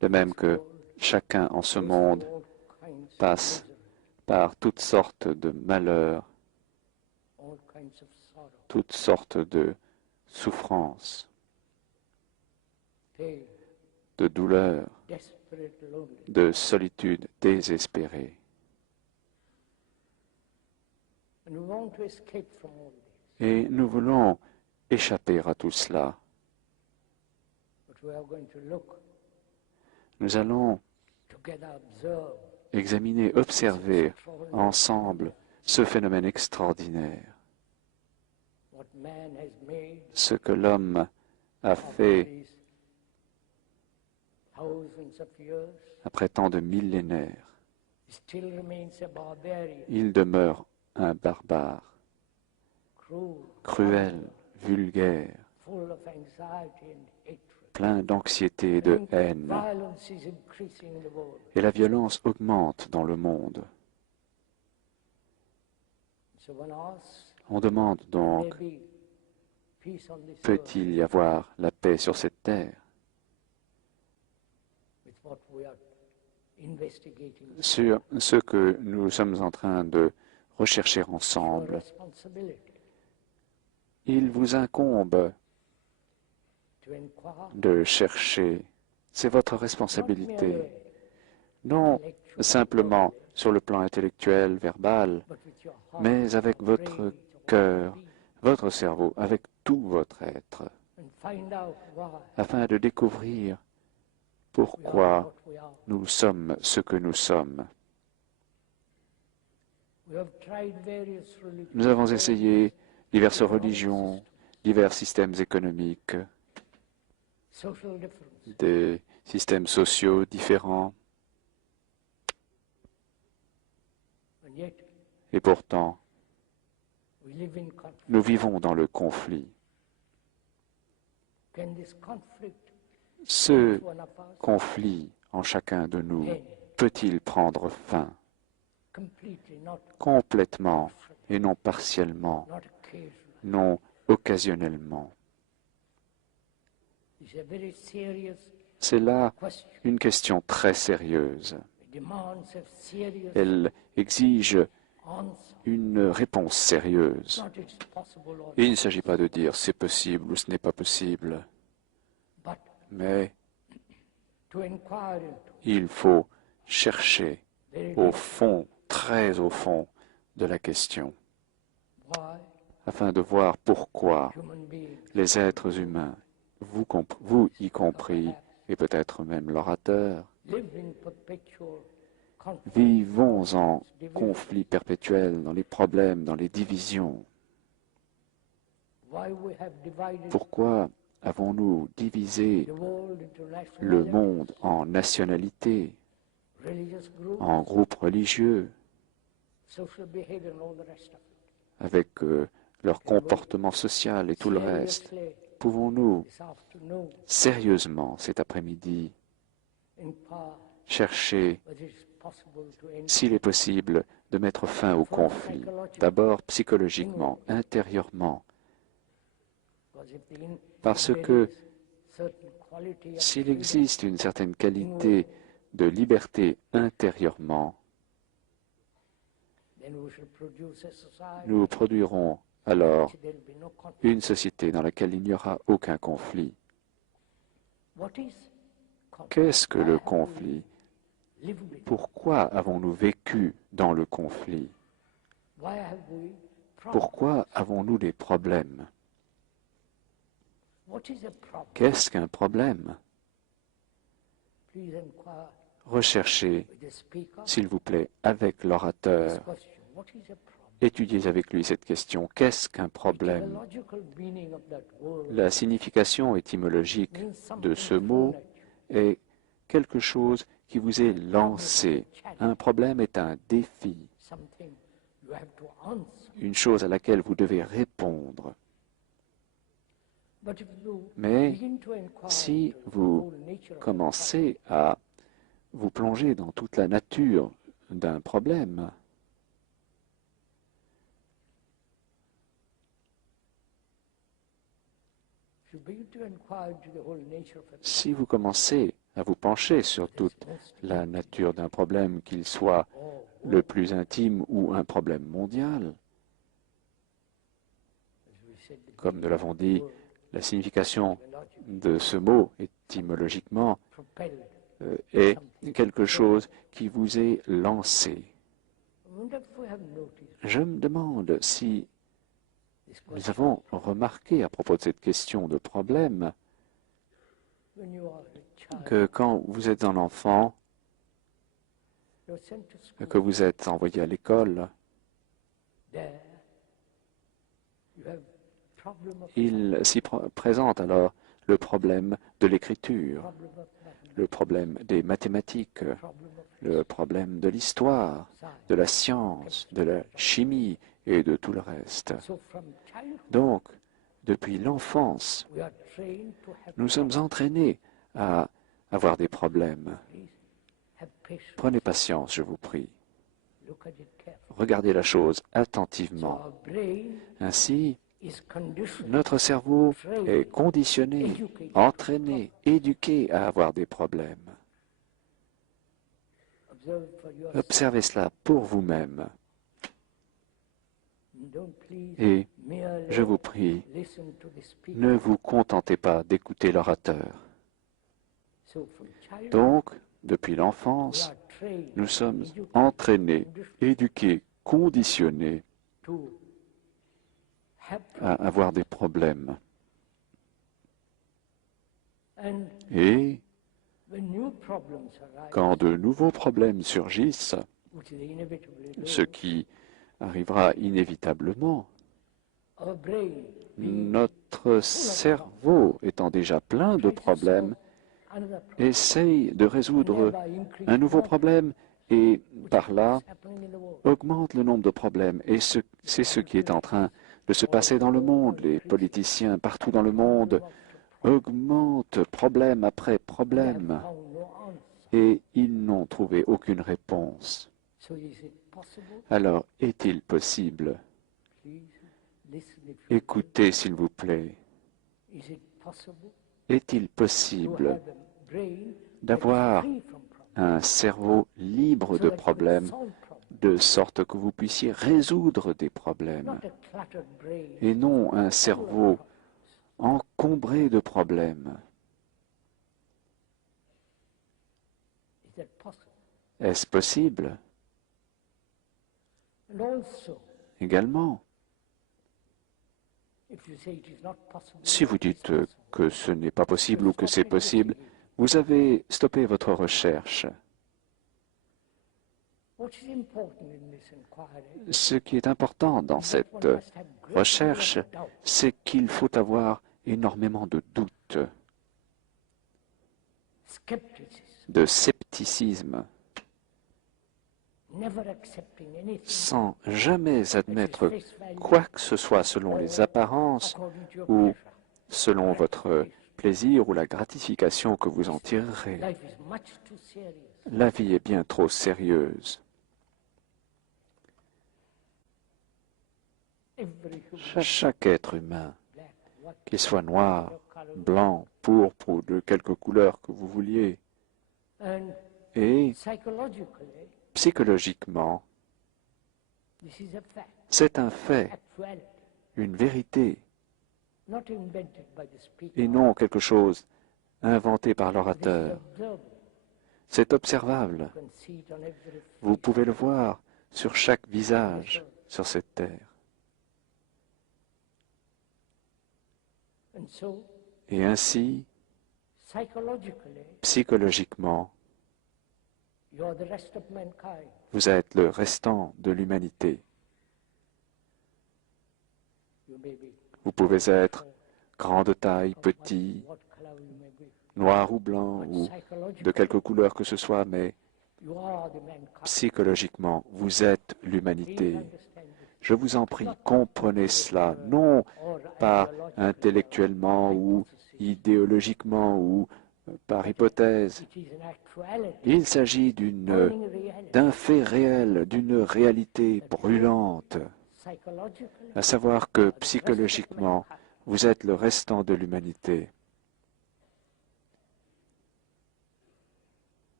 De même que chacun en ce monde passe par toutes sortes de malheurs, toutes sortes de souffrances, de douleurs, de solitude désespérée. Et nous voulons échapper à tout cela. Nous allons examiner, observer ensemble ce phénomène extraordinaire, ce que l'homme a fait après tant de millénaires. Il demeure un barbare, cruel, vulgaire, plein d'anxiété et de haine. Et la violence augmente dans le monde. On demande donc, peut-il y avoir la paix sur cette terre? Sur ce que nous sommes en train de rechercher ensemble, il vous incombe de chercher, c'est votre responsabilité, non simplement sur le plan intellectuel, verbal, mais avec votre cœur, votre cerveau, avec tout votre être, afin de découvrir pourquoi nous sommes ce que nous sommes. Nous avons essayé diverses religions, divers systèmes économiques, des systèmes sociaux différents. Et pourtant, nous vivons dans le conflit. Ce conflit en chacun de nous peut-il prendre fin complètement et non partiellement, non occasionnellement? C'est là une question très sérieuse. Elle exige une réponse sérieuse. Et il ne s'agit pas de dire c'est possible ou ce n'est pas possible, mais il faut chercher au fond, très au fond de la question, afin de voir pourquoi les êtres humains, vous y compris, et peut-être même l'orateur, vivons en conflit perpétuel, dans les problèmes, dans les divisions. Pourquoi avons-nous divisé le monde en nationalités, en groupes religieux, avec leur comportement social et tout le reste? Pouvons-nous sérieusement cet après-midi chercher s'il est possible de mettre fin au conflit, d'abord psychologiquement, intérieurement, parce que s'il existe une certaine qualité de liberté intérieurement, nous produirons alors une société dans laquelle il n'y aura aucun conflit. Qu'est-ce que le conflit? Pourquoi avons-nous vécu dans le conflit? Pourquoi avons-nous des problèmes? Qu'est-ce qu'un problème? Recherchez, s'il vous plaît, avec l'orateur. Étudiez avec lui cette question. Qu'est-ce qu'un problème? La signification étymologique de ce mot est quelque chose qui vous est lancé. Un problème est un défi, une chose à laquelle vous devez répondre. Mais si vous commencez à vous plonger dans toute la nature d'un problème, Si vous commencez à vous pencher sur toute la nature d'un problème, qu'il soit le plus intime ou un problème mondial, comme nous l'avons dit, la signification de ce mot étymologiquement est quelque chose qui vous est lancé. Je me demande si nous avons remarqué à propos de cette question de problème que quand vous êtes un enfant, que vous êtes envoyé à l'école, il s'y présente alors le problème de l'écriture, le problème des mathématiques, le problème de l'histoire, de la science, de la chimie et de tout le reste. Donc, depuis l'enfance, nous sommes entraînés à avoir des problèmes. Prenez patience, je vous prie. Regardez la chose attentivement. Ainsi, notre cerveau est conditionné, entraîné, éduqué à avoir des problèmes. Observez cela pour vous-même. Et, je vous prie, ne vous contentez pas d'écouter l'orateur. Donc, depuis l'enfance, nous sommes entraînés, éduqués, conditionnés à avoir des problèmes. Et quand de nouveaux problèmes surgissent, ce qui arrivera inévitablement, notre cerveau étant déjà plein de problèmes, essaye de résoudre un nouveau problème et par là augmente le nombre de problèmes. Et c'est ce qui est en train de se passer dans le monde. Les politiciens partout dans le monde augmentent problème après problème et ils n'ont trouvé aucune réponse. Alors, est-il possible? Écoutez, s'il vous plaît. Est-il possible d'avoir un cerveau libre de problèmes, de sorte que vous puissiez résoudre des problèmes, et non un cerveau encombré de problèmes? Est-ce possible? Également, si vous dites que ce n'est pas possible ou que c'est possible, vous avez stoppé votre recherche. Ce qui est important dans cette recherche, c'est qu'il faut avoir énormément de doutes, de scepticisme, sans jamais admettre quoi que ce soit selon les apparences ou selon votre plaisir ou la gratification que vous en tirerez. La vie est bien trop sérieuse. Chaque être humain, qu'il soit noir, blanc, pourpre ou de quelque couleur que vous vouliez, et psychologiquement, c'est un fait, une vérité, et non quelque chose inventé par l'orateur. C'est observable. Vous pouvez le voir sur chaque visage sur cette terre. Et ainsi, psychologiquement, vous êtes le restant de l'humanité. Vous pouvez être grand de taille, petit, noir ou blanc, ou de quelque couleur que ce soit, mais psychologiquement, vous êtes l'humanité. Je vous en prie, comprenez cela, non pas intellectuellement ou idéologiquement ou par hypothèse. Il s'agit d'un fait réel, d'une réalité brûlante, à savoir que psychologiquement, Vous êtes le restant de l'humanité.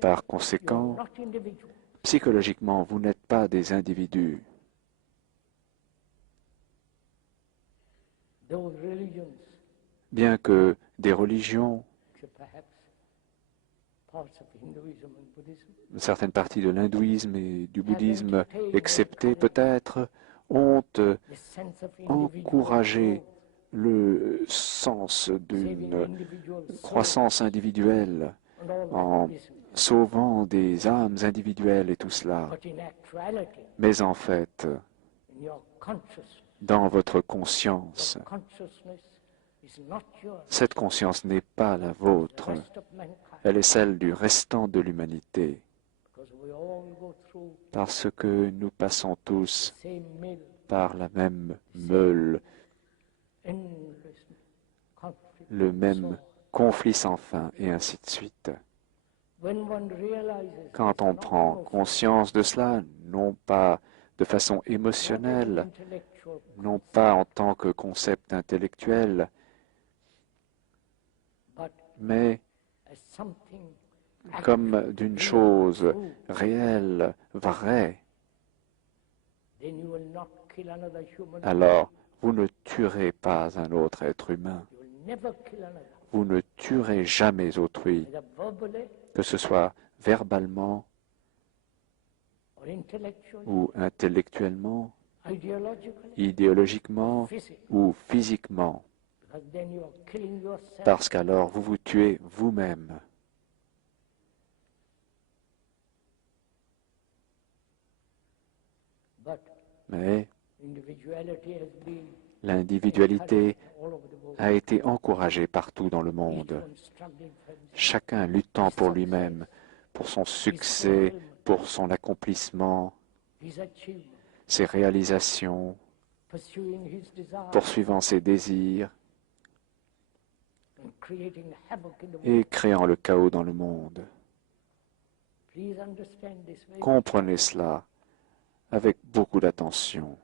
Par conséquent, psychologiquement, vous n'êtes pas des individus. Bien que des religions, certaines parties de l'hindouisme et du bouddhisme exceptées peut-être, ont encouragé le sens d'une croissance individuelle en sauvant des âmes individuelles et tout cela. Mais en fait, dans votre conscience, cette conscience n'est pas la vôtre, elle est celle du restant de l'humanité, parce que nous passons tous par la même meule, le même conflit sans fin, et ainsi de suite. Quand on prend conscience de cela, non pas de façon émotionnelle, non pas en tant que concept intellectuel, mais comme d'une chose réelle, vraie, alors vous ne tuerez pas un autre être humain. Vous ne tuerez jamais autrui, que ce soit verbalement ou intellectuellement, idéologiquement ou physiquement, parce qu'alors vous vous tuez vous-même. Mais l'individualité a été encouragée partout dans le monde, chacun luttant pour lui-même, pour son succès, pour son accomplissement, ses réalisations, poursuivant ses désirs et créant le chaos dans le monde. Comprenez cela avec beaucoup d'attention.